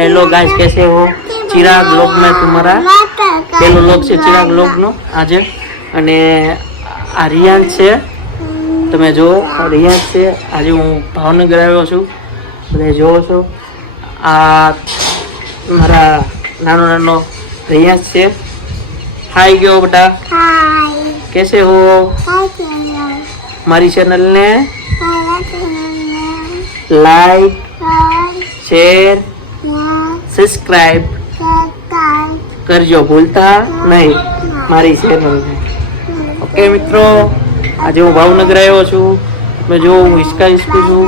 Hello guys, कैसे हो? चिराग vlog में तुम्हारा पहलो व्लॉग છે ચિરાગ વ્લોગ નો આજે। અને આ રિયાન્સ છે, તમે જો રિયાન્સ છે। આજે હું ભાવનગર આવ્યો છું, બધા જોવો છો। આ મારા નાનો નાનો રિયાન્સ છે। हाय क्यों बेटा? हाय कैसे हो? हमारी चैनल ने लाइक शेर सब्सक्राइब करजो, भूलता नहीं मारी चैनल ने। ओके मित्रों, आज हूँ भावनगर आव्यो छुं। मैं जो हिचका हिचकું છું